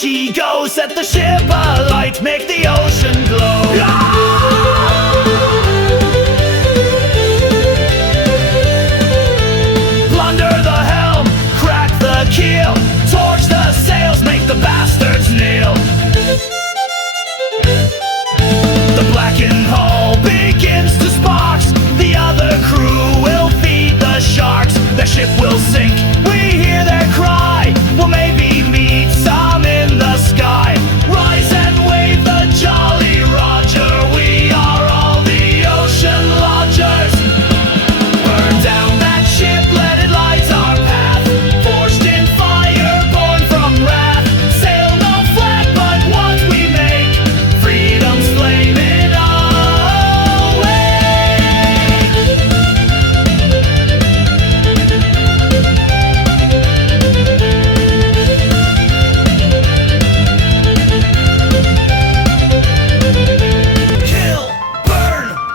she goes, set the ship alight, make the ocean glow. Plunder the helm, crack the keel, torch the sails, make the bastards kneel. The blackened hull begins to sparks, the other crew will feed the sharks. Their ship will sink, we hear their cry, we'll maybe meet some in the sky. Rise and wave the Jolly Roger, we are all the ocean lodgers. Burn down that ship, let it light our path, forged in fire, born from wrath. Sail no flag but what we make, freedom's flaming away.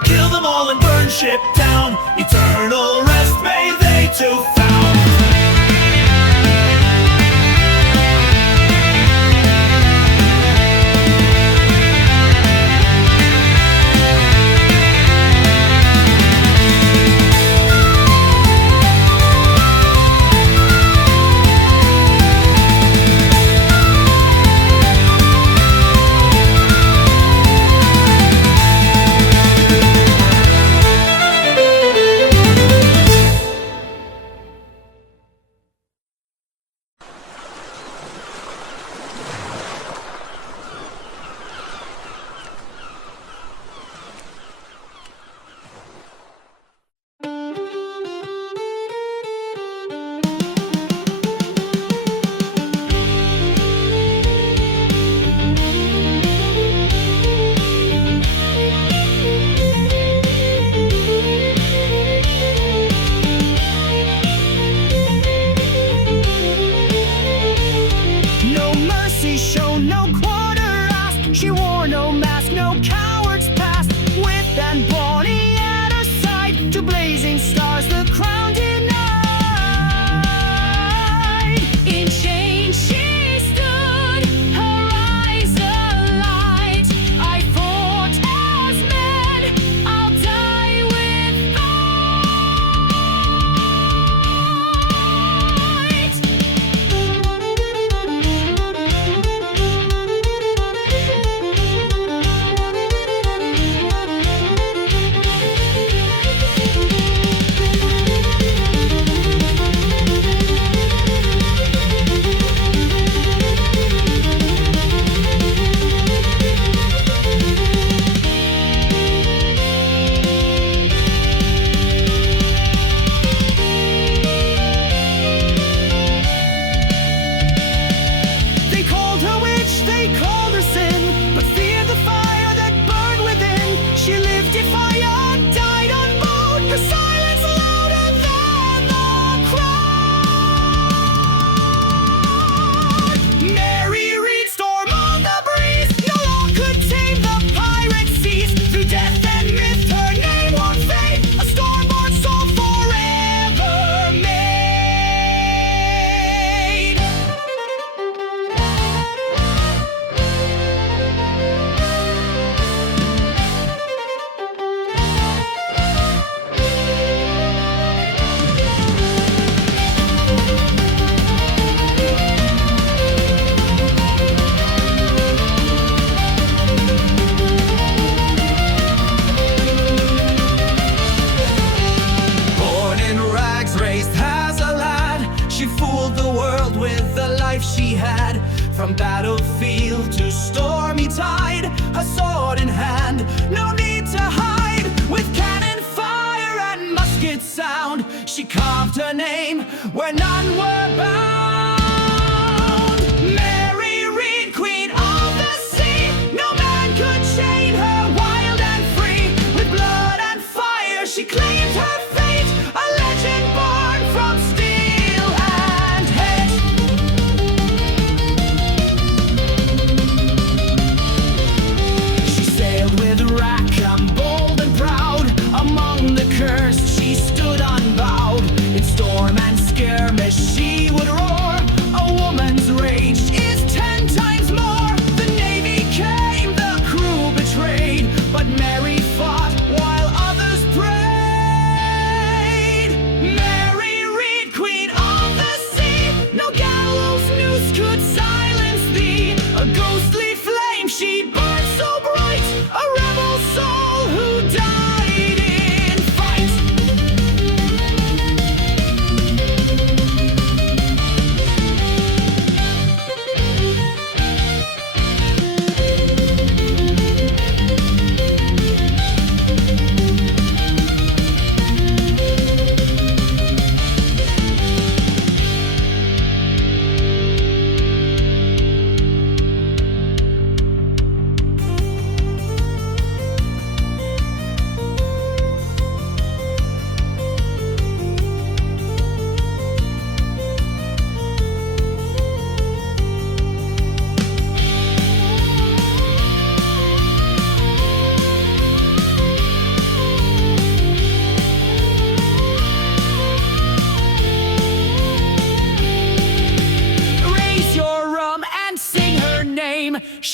Kill them all and burn ship down. Eternal rest may they too found. No mercy shown, no quarter asked. She wore no mask, no cowards passed. With and Bonnie at her side, two blazing stars the crown denied. In chains she stood, her eyes alight. I fought as men, I'll die with They called her witch, they called her sin, but feared the fire that burned within. She lived defiant, died unbowed, her silence louder than the crowd. Mary Reed, storm on the breeze, no law could tame the pirate seas. Through death and myth, her name won't fade, a storm-born soul forever made. Born in rags, raised as a lad, she fooled the world with the life she had. From battlefield to stormy tide, a sword in hand, no need to hide. With cannon fire and musket sound, she carved her name where none were bound. Mary Reed, queen of the sea, no man could chain her, wild and free. With blood and fire she claimed her fate, a legend born from steel and hate. She sailed with Rackham, bold and proud, among the cursed she stood unbowed. In storm and skirmish she would roar, a woman's rage is 10 times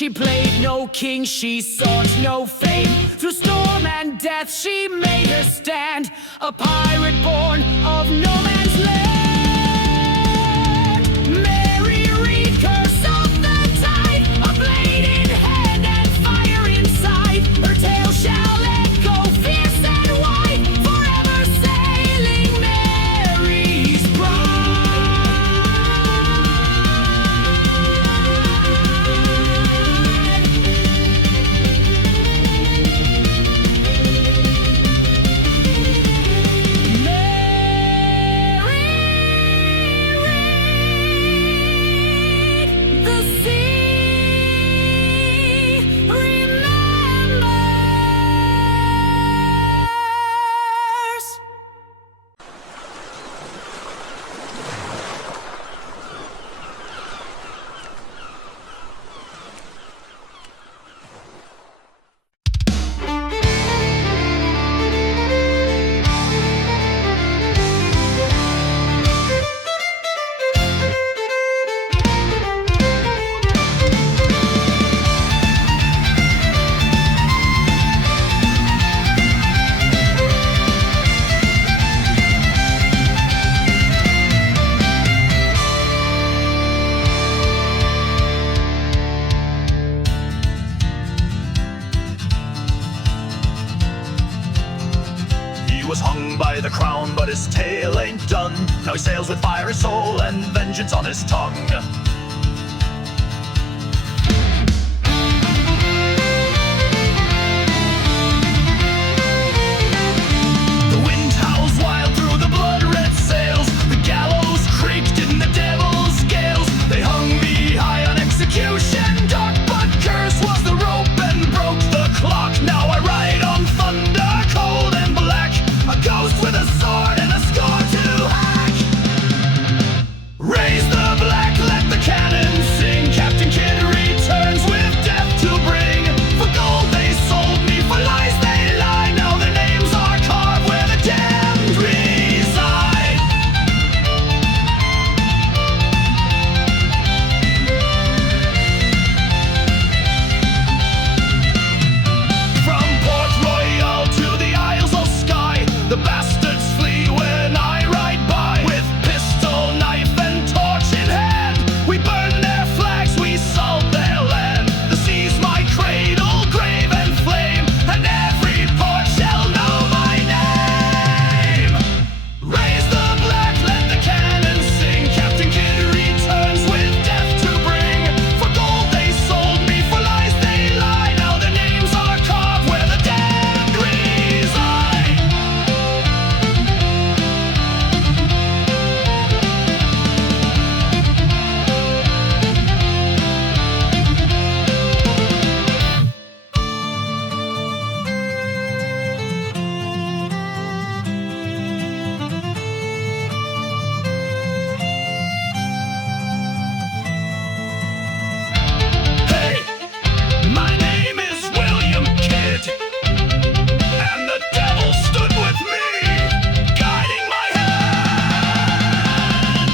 She played no king, she sought no fame. Through storm and death she made her stand, a pirate born of no man's land. Mary Reed, curse of the tide, a blade in hand and fire inside. Her tale shall echo fierce and wide, forever sailing Mary's bride. But his tale ain't done. Now he sails with fiery soul and vengeance on his tongue. The wind howls wild through the blood-red sails. The gallows creaked in the devil's gales. They hung me high on execution dock, but cursed was the rope and broke the clock. Now I ride on thunder, cold and black, a ghost with a sword and a score to hack. Raise the black, let the cannon sing. Captain Kidd returns with death to bring. For gold they sold me, for lies they lie. Now their names are carved where the damned reside. From Port Royal to the Isles of Skye, the bastards flee when I ride by. With pistol, knife and torch in hand, we burn their flags, we salt their land. The sea's my cradle, grave and flame, and every port shall know my name. Raise the black, let the cannon sing. Captain Kidd returns with death to bring. For gold they sold me, for lies they lie. Now their names are carved where the damned reside. Hey, my name is William Kidd, and the devil stood with me, guiding my hand.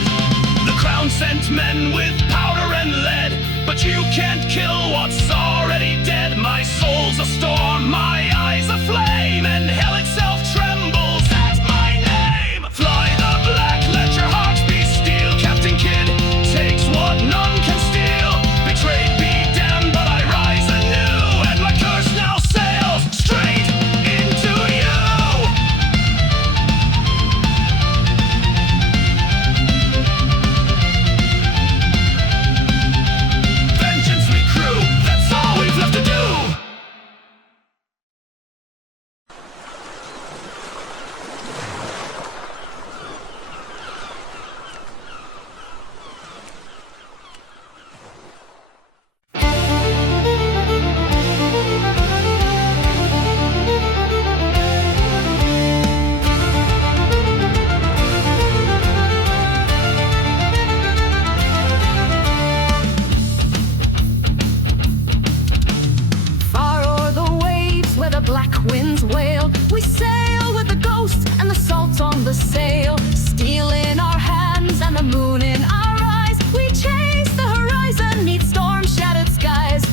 The crown sent men with powder and lead, but you can't kill what's already dead. My soul's a storm, my eyes a flame, and hell itself trembles at my name. Fly the black, let your hearts be steel. Captain Kidd takes what none can steal. Betrayed, be damned, but I rise anew, and my curse now sails straight into you. Vengeance we crew, that's all we've left to do. Far o'er the waves where the black winds wail, we sail with the ghost and the salt on the sail. Steel in our hands and the moon in our eyes, we chase the horizon, meet storm-shattered skies.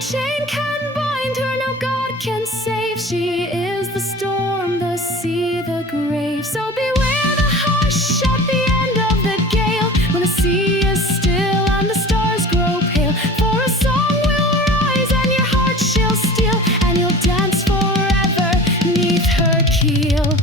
chain can bind her, no God can save. She is the storm, the sea, the grave. So beware the hush at the end of the gale, when the sea is still and the stars grow pale. For a song will rise and your heart she'll steal, and you'll dance forever neath her keel.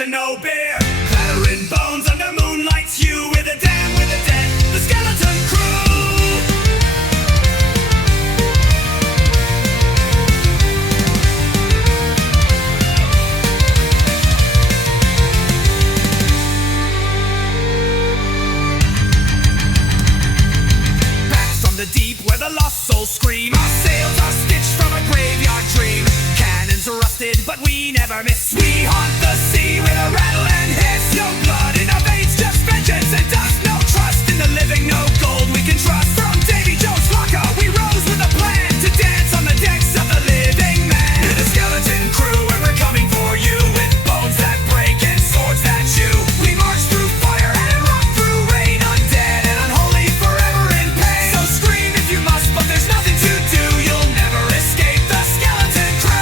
And no beer, clattering bones under moonlight's hue, with a dam with a den, the skeleton crew. Back from the deep where the lost souls scream, our sails are stitched from a graveyard dream. Cannons rusted, but we never miss. We haunt the sea with a rattle and hiss. No blood in our veins, just vengeance and dust. No trust in the living, no gold we can trust. From Davy Jones' Flagge, we rose with a plan to dance on the decks of the living man. We're the skeleton crew, and we're coming for you, with bones that break and swords that chew. We march through fire and rock through rain, undead and unholy, forever in pain. So scream if you must, but there's nothing to do. You'll never escape the skeleton crew.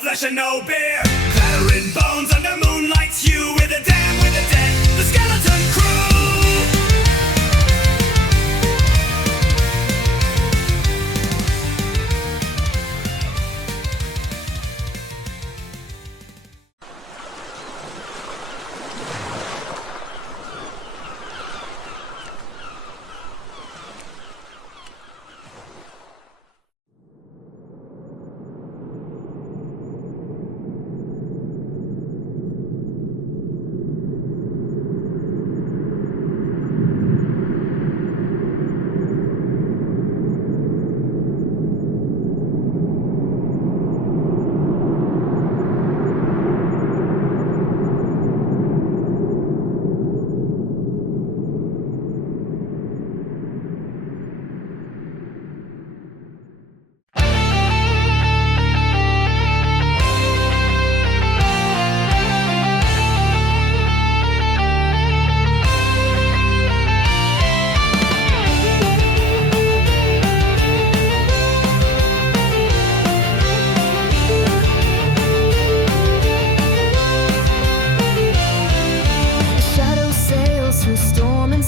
flesh and no beer. Clattering bones under moonlight's hue. With a dam with a den, the skeleton crew.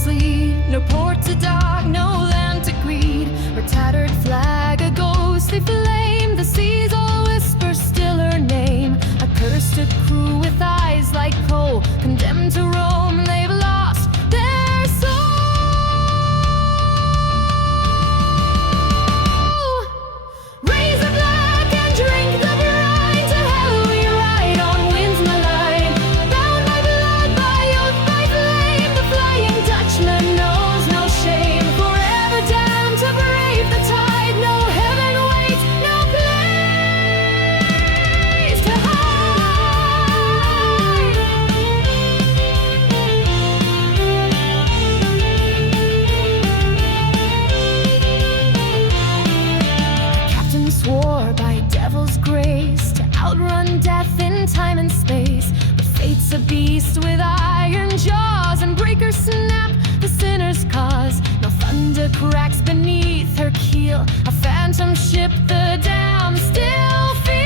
sleet, no port to dock, no land to greet. Her tattered flag, a ghostly flame. The seas all whisper still her name. A cursed crew with eyes like coal, condemned to roam, they've lost their soul. Raise the black and drink the brine. To hell we ride on winds malign. Bound by blood, by oath, by flame. The Flying Dutchman knows no shame. Forever damned to brave the tide. No heaven waits, no place to hide. Captain swore by devil's grace to outrun death in time and space. The fate's a beast with iron jaws, and breakers snap the sinner's cause. No thunder cracks beneath her keel. A phantom ship the damned still feel.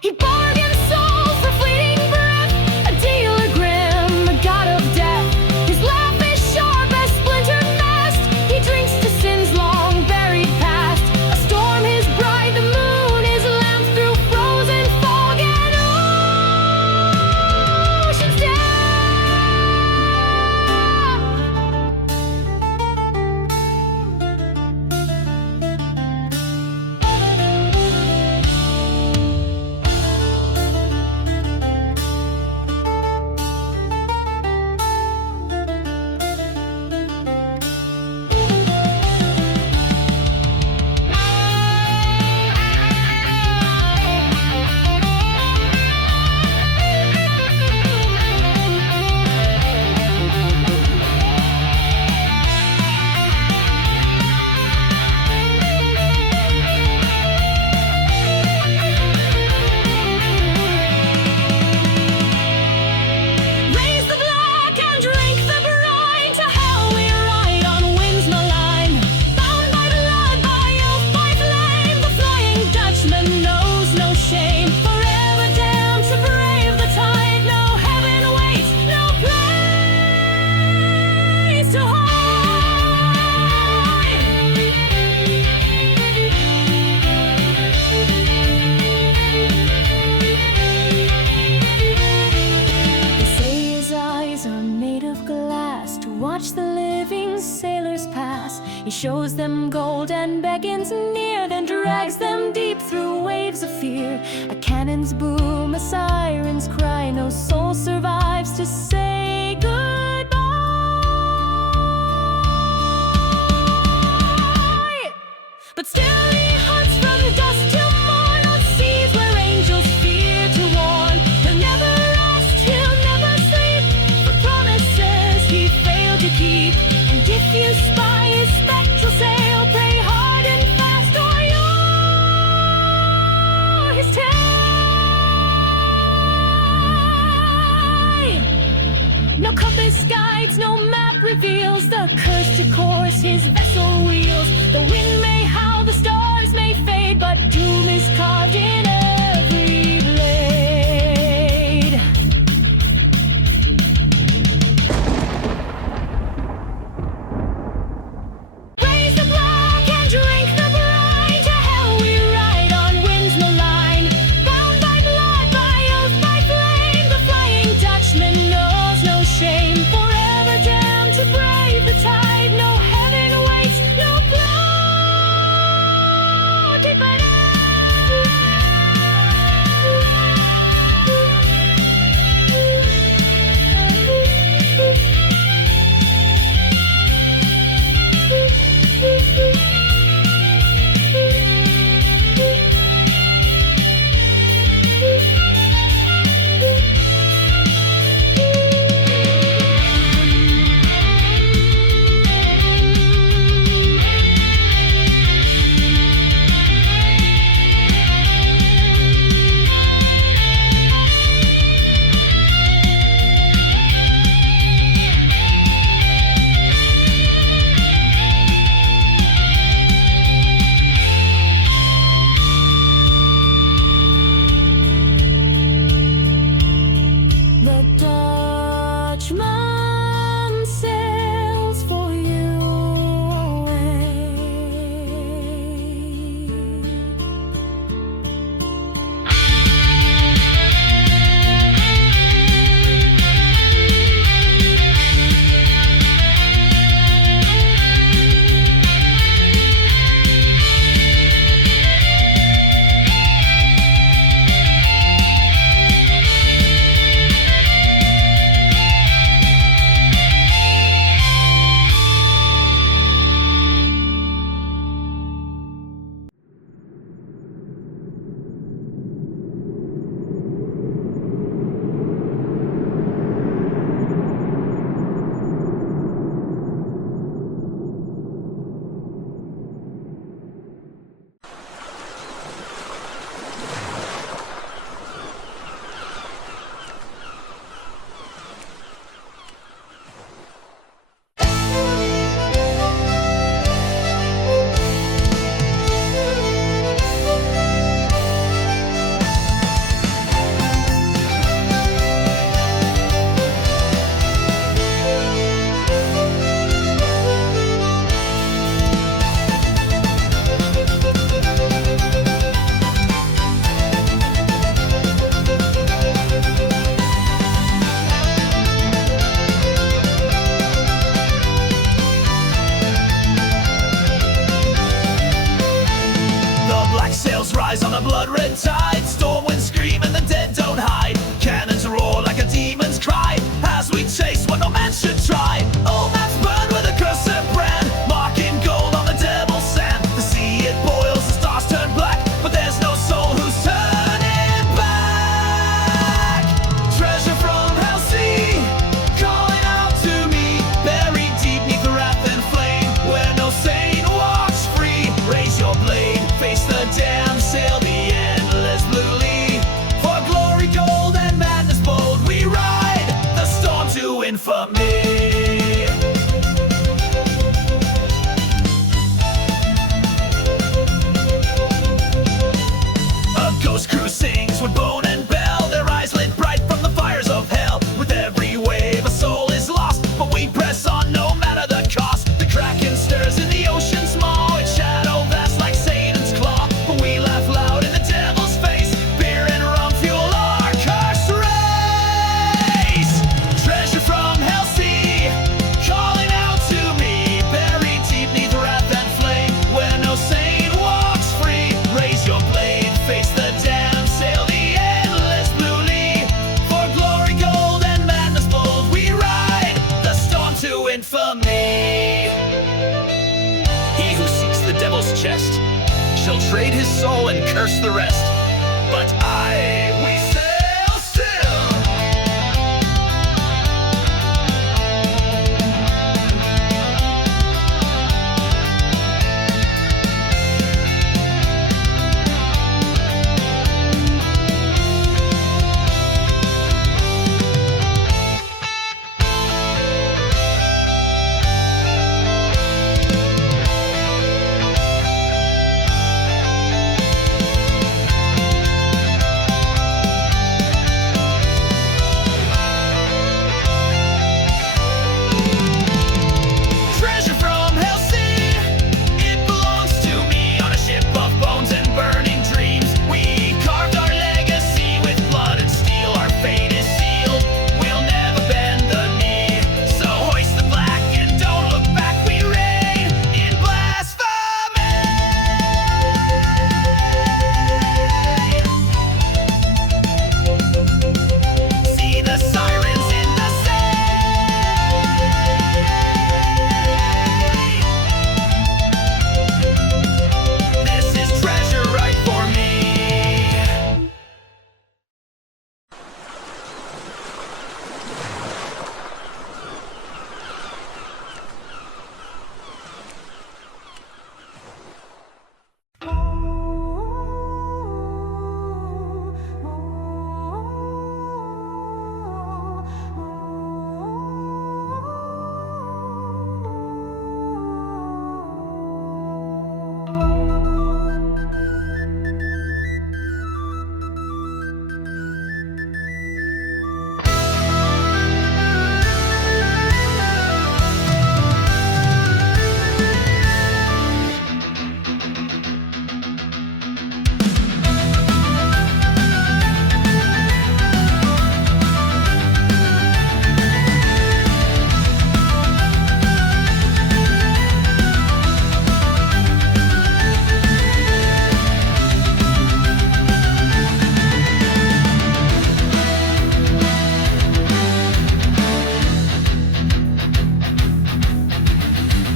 He bargained soul for fleeting breath, a dealer grim, a god of death. His laugh is sharp as splintered mast. He drinks to sin's long buried past. A storm his bride, the moon his lamp, through frozen fog and ocean's depth. Raise the black and drink the brine. To hell we ride on winds malign. Bound by blood, by oath, by flame. The Flying Dutchman knows no shame. Forever damned to brave the tide. No heaven waits, no place to hide. They say his eyes are made of glass to watch the living sailors pass. He shows them gold and beckons near, then drags them deep through waves of fear. A cannon's boom, a siren's cry. No soul survives to say goodbye. But still he hunts from dusk till morn on seas where angels fear to warn. He'll never rest, he'll never sleep, for promises he failed to keep. And if you spy his spectral sail, pray hard and fast, or you're his tie. No compass guides, no map reveals the cursed course his vessel wheels. The wind may howl, the stars may fade, but doom is carved in every blade. Raise the black and drink the brine. To hell we ride on winds malign. Bound by blood, by oath, by flame. The Flying Dutchman knows no shame. Forever damned to brave the tide. No heaven waits, no infamy. A ghost crew sings with bone and bell, their eyes lit bright from the fires of hell. With every wave a soul is lost, but we press on no matter the cost. The kraken stirs in the ocean's maw, its shadow vast like Satan's claw. But we laugh loud in the devil's face, beer and rum fuel our cursed race. Treasure from hell sea, calling out to me, buried deep neath wrath and flame, where no saint walks free. Raise your blade, face the damned, sail the endless blue lee. For glory, gold, and madness bold, we ride the storm to infamy. He who seeks the devil's chest shall trade his soul and curse the rest. But we sail still. Treasure from hell sea, it belongs to me. On a ship of bones and burning dreams, we carved our legacy with blood and steel. Our fate is sealed, we'll never bend the knee. So hoist the flag and don't look back, we reign in blasphemy. See the sirens in the sea. This is treasure right for me.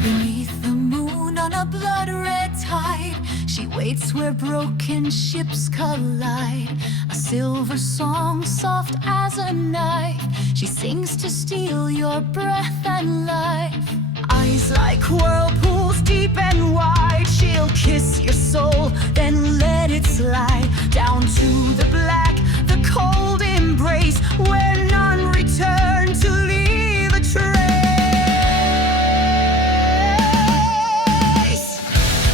Beneath the moon on a blood-red tide, she waits where broken ships collide. A silver song soft as a knife, she sings to steal your breath and life. Eyes like whirlpools deep and wide, she'll kiss your soul, then let it slide down to the black, the cold embrace, where none return to leave a trace.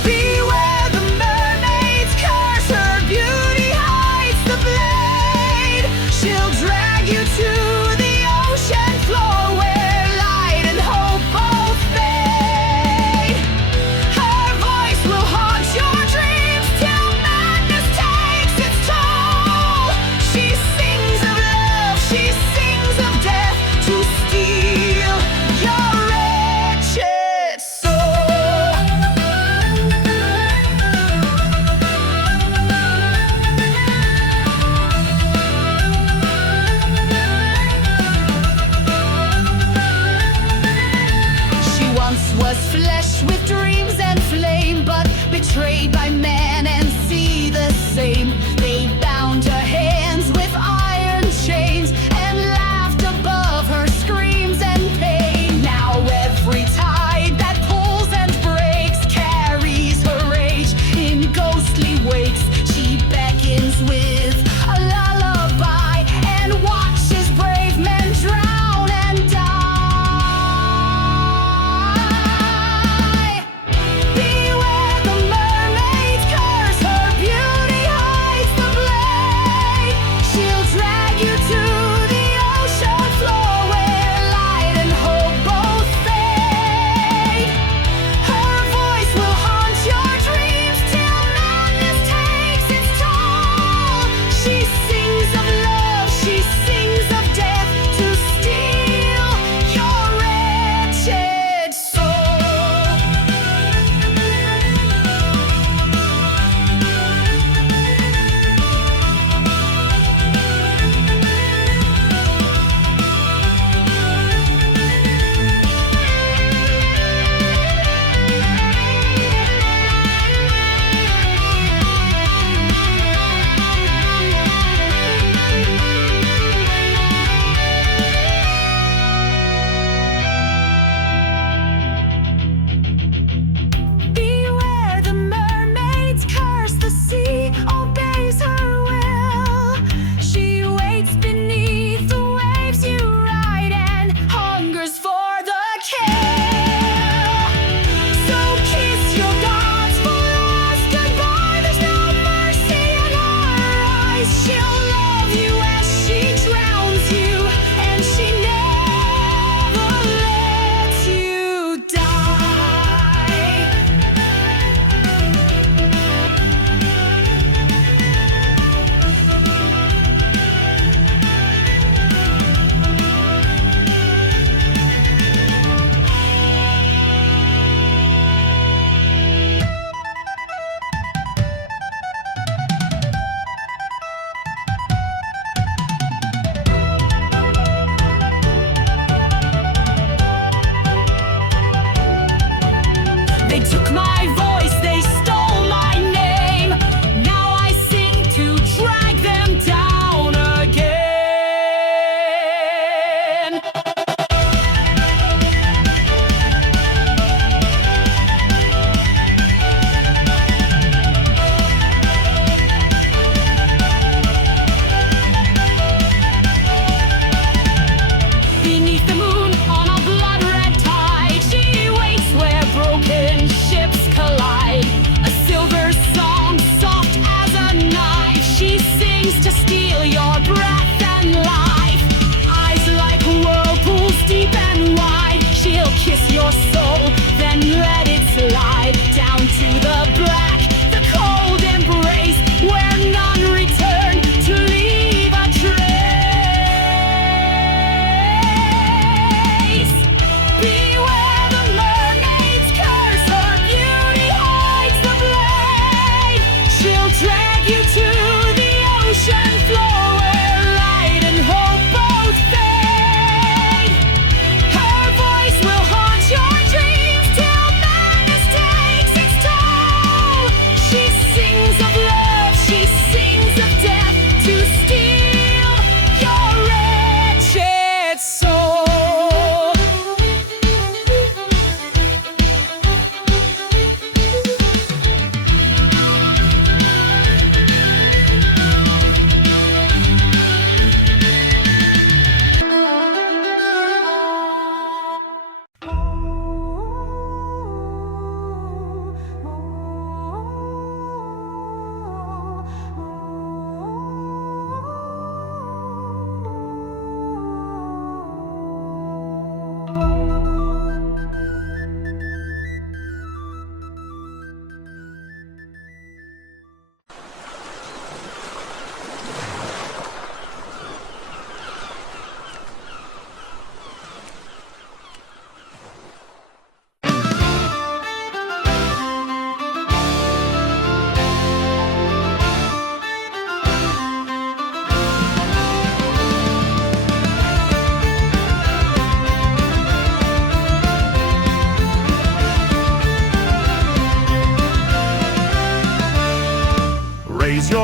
Beware the mermaid's curse, her beauty hides the blade. She'll drag you to the ocean floor, where light and hope both fade. Her voice will haunt your dreams till madness takes its toll.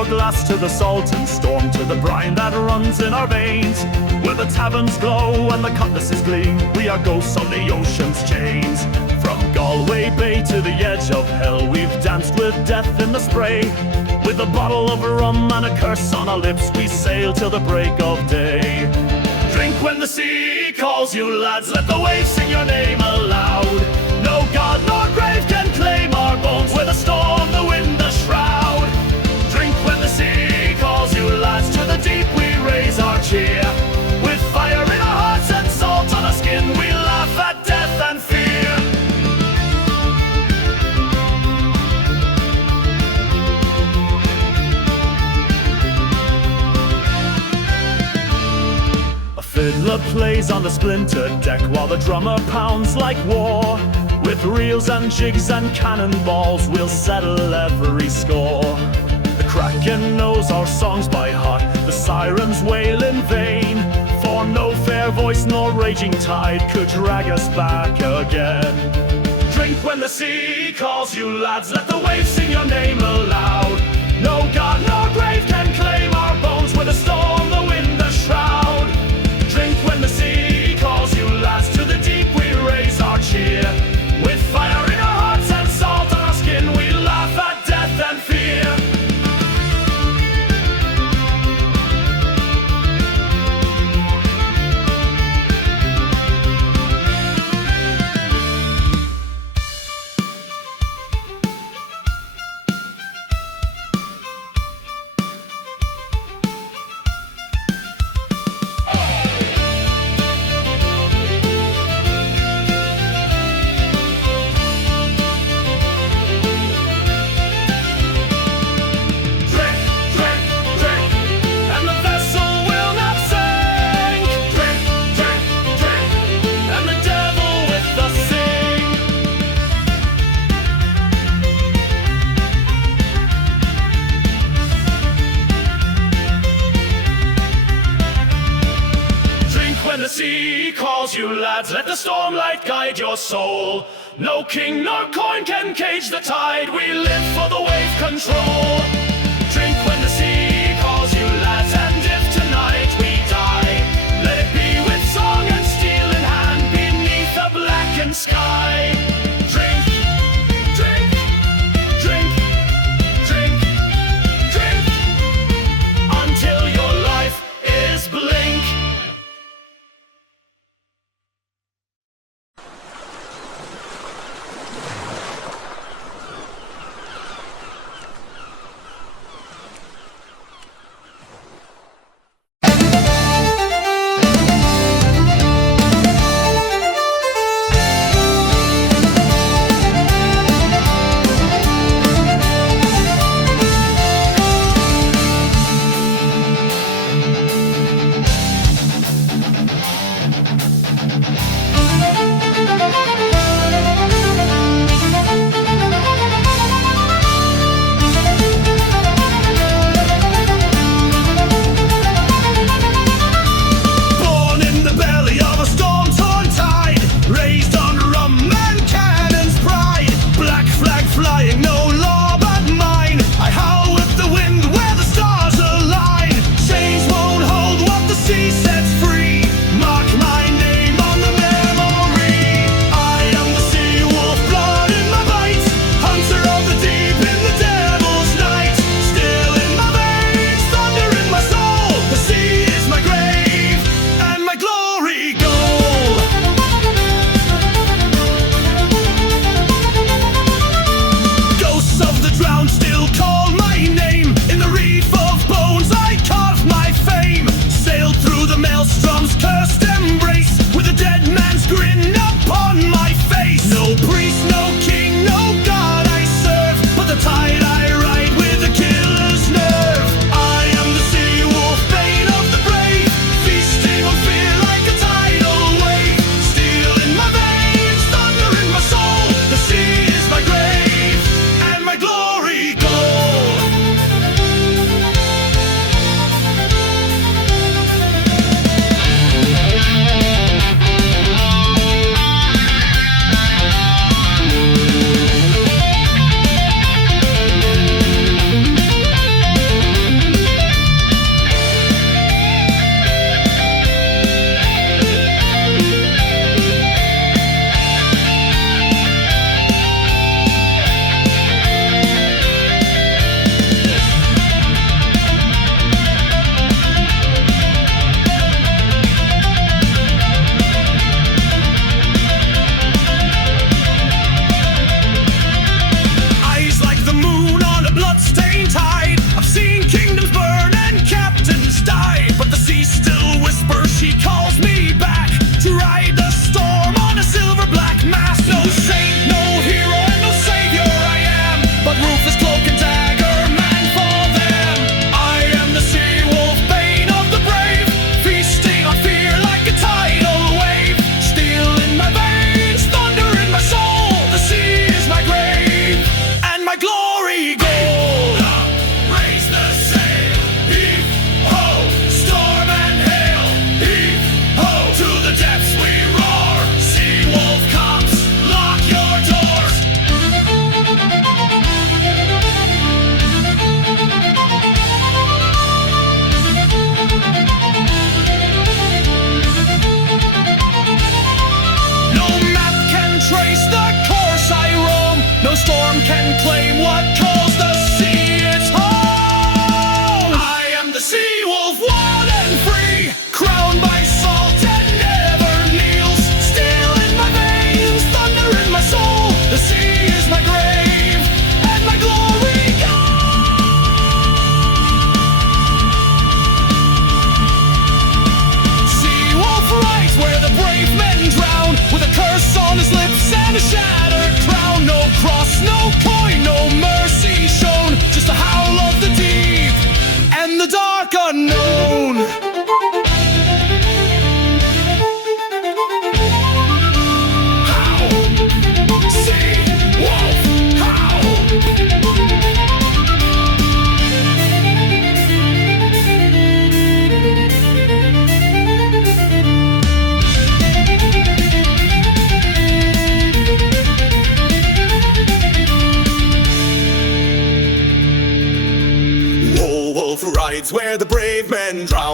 glass to the salt and storm to the brine that runs in our veins. Where the taverns glow and the cutlasses gleam, we are ghosts on the ocean's chains. From Galway Bay to the edge of hell, we've danced with death in the spray. With a bottle of rum and a curse on our lips, we sail till the break of day. Drink when the sea calls you, lads, let the waves sing your name aloud. No god nor grave can claim our bones, where the storm, the wind, the shroud. Drink when the sea calls you, lads, to the deep we raise our cheer. With fire in our hearts and salt on our skin, we laugh at death and fear. A fiddler plays on the splintered deck while the drummer pounds like war. With reels and jigs and cannonballs, we'll settle every score. The Kraken knows our songs by heart, the sirens wail in vain. For no fair voice nor raging tide could drag us back again. Drink when the sea calls you, lads, let the waves sing your name aloud. No god nor grave can claim our bones, where the storm, the wind, the shroud. Drink when the sea calls you, lads, to the deep we raise our cheer. With fire in our hearts and salt on our skin, we laugh at death and fear. You lads, let the stormlight guide your soul. No king nor coin can cage the tide, we live for the wave control. Drink when the sea calls you, lads, and if tonight we die, let it be with song and steel in hand beneath a blackened sky. Drink, drink, drink, drink, drink, until your life is blink.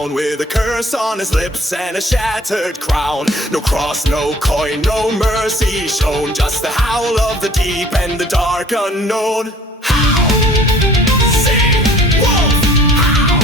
down with a curse on his lips and a shattered crown. No cross, no coin, no mercy shown, just the howl of the deep and the dark unknown. Howl! Sing! Wolf! Howl!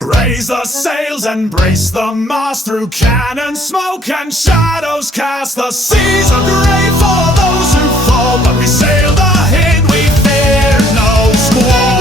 Raise the sails and brace the mast, through cannon smoke and shadows cast. The seas are grey for those who fall, but we sail the Hind, we fear no squall.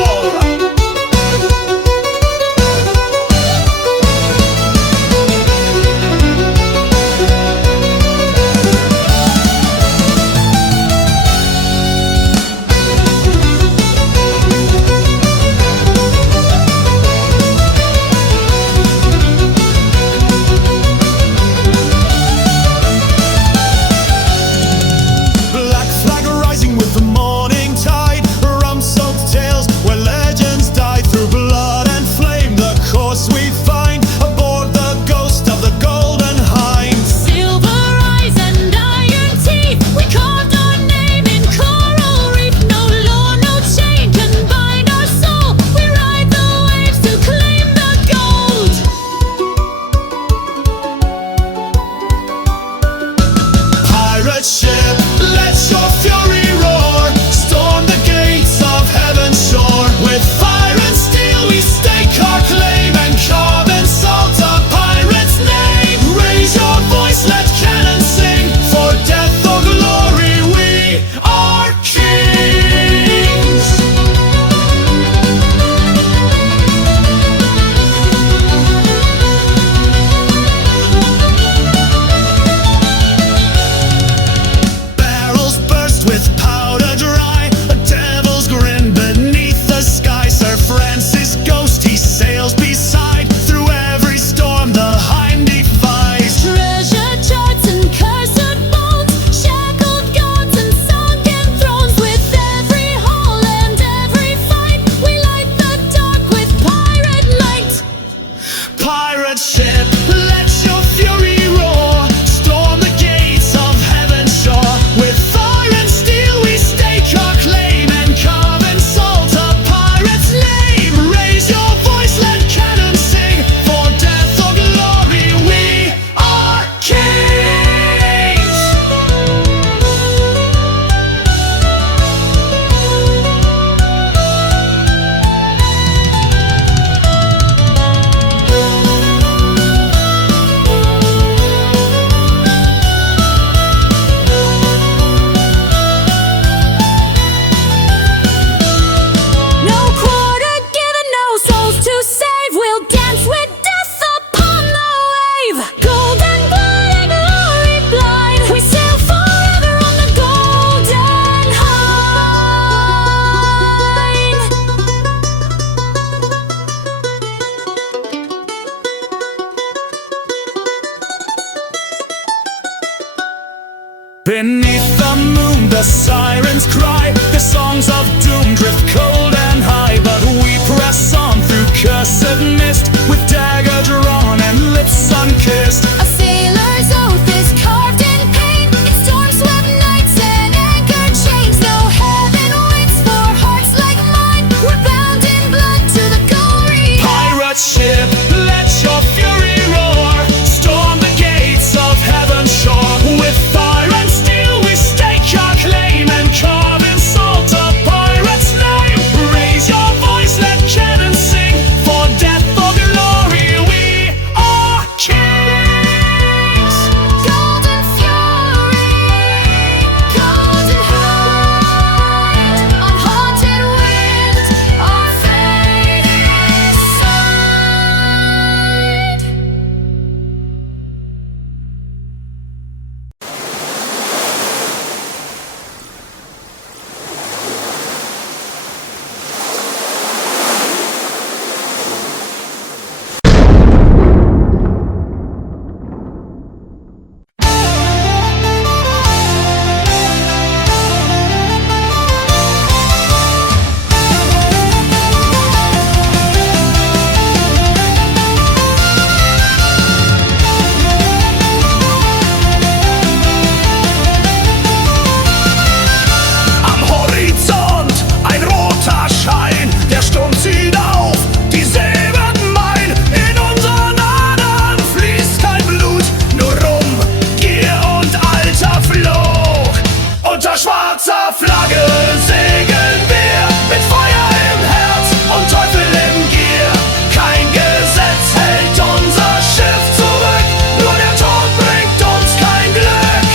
schwarzer Flagge segeln wir mit Feuer im Herz und Teufel im Gier. Kein Gesetz hält unser Schiff zurück, nur der Tod bringt uns kein Glück.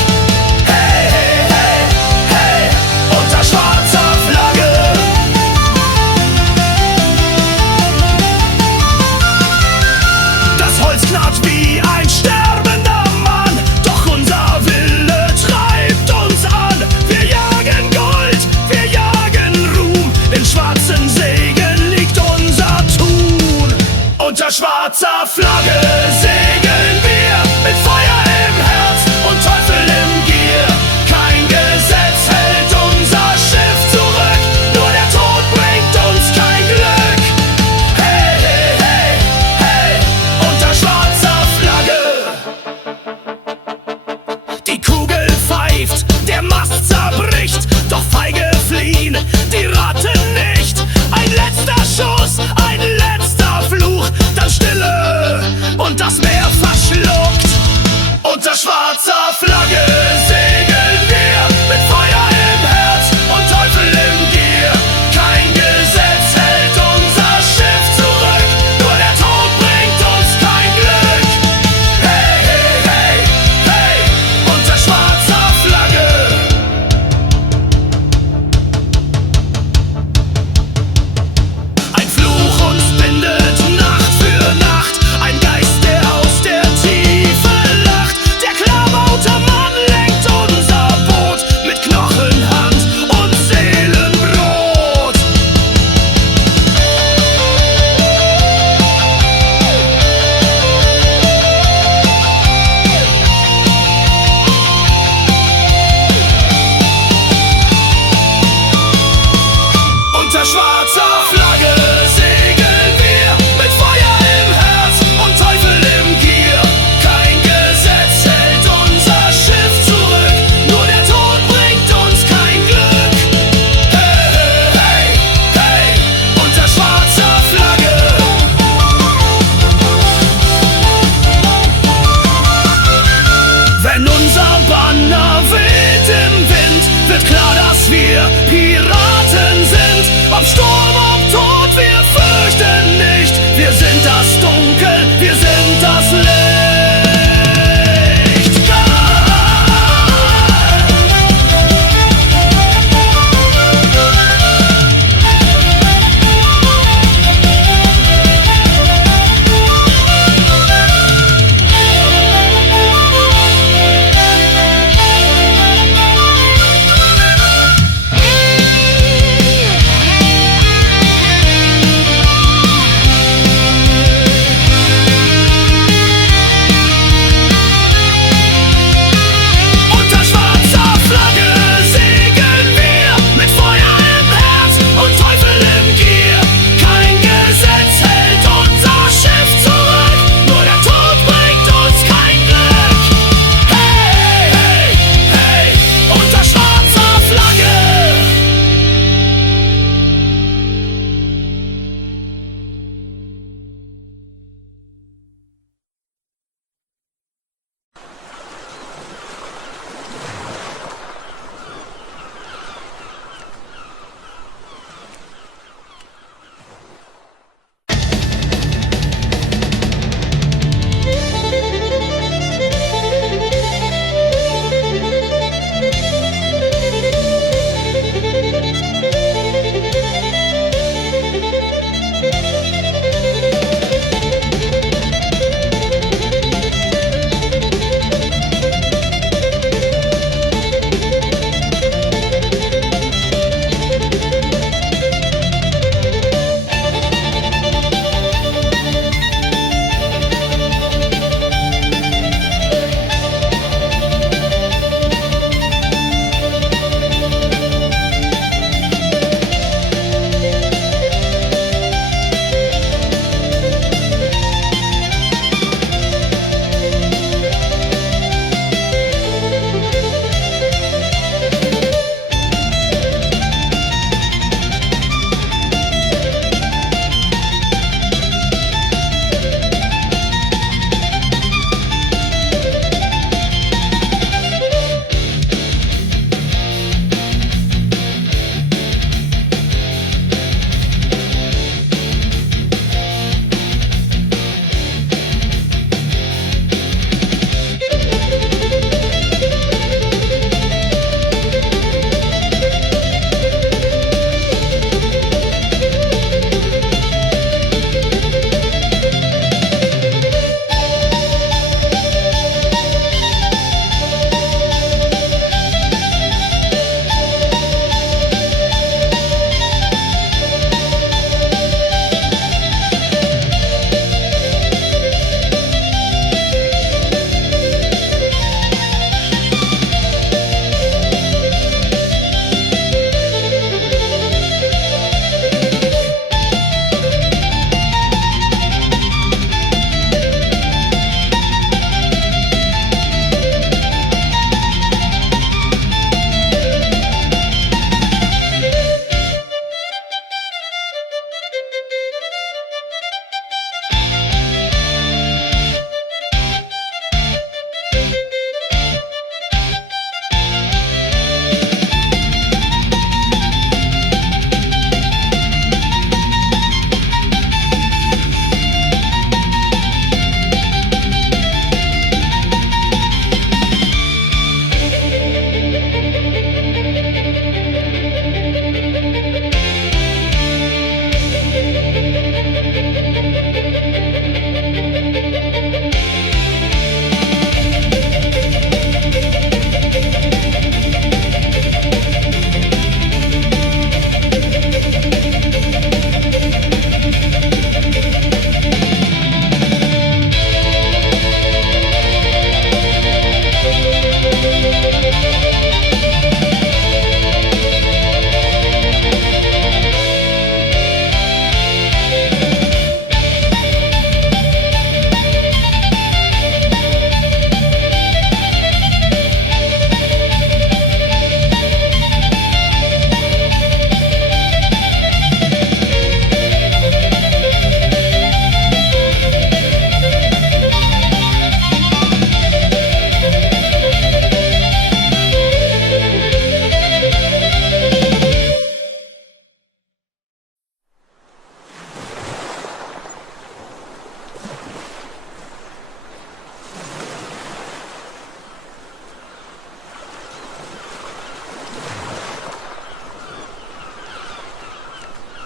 Hey, hey, hey, hey, unter schwarzer Flagge. Das Holz knarrt wie ein sterbender Mann, doch unser Wille treibt uns an. Wir jagen Gold, wir jagen Ruhm, in schwarzen Segeln liegt unser Tun. Unter schwarzer Flagge segeln wir mit Feuer im Herz und Teufel im Gier. Kein Gesetz hält unser Schiff zurück, nur der Tod bringt uns kein Glück. Hey, hey, hey, hey, unter schwarzer Flagge. Die Kugel pfeift, der Mast zerbricht, doch feige fliehen die Ratten nicht. Ein letzter Schuss, ein letzter Fluch, dann Stille und das Meer verschluckt. Unter schwarzer Flagge segeln wir mit Feuer im Herz und Teufel im Gier. Kein Gesetz hält unser Schiff zurück, nur der Tod bringt uns kein Glück. Hey, hey, hey, hey, unter schwarzer Flagge. Ein Fluch uns bindet Nacht für Nacht, ein Geist, der aus der Tiefe lacht. Der klarbaute Mann lenkt unser Boot mit Knochenhand und Seelenbrot. Unter schwarzer Flagge segeln wir mit Feuer im Herz und Teufel im Gier. Kein Gesetz hält unser Schiff zurück, nur der Tod bringt uns kein Glück. Hey, hey, hey, hey, unter schwarzer Flagge. Wenn unser Banner weht im Wind, wird klar, dass wir Piraten sind. Ob Sturm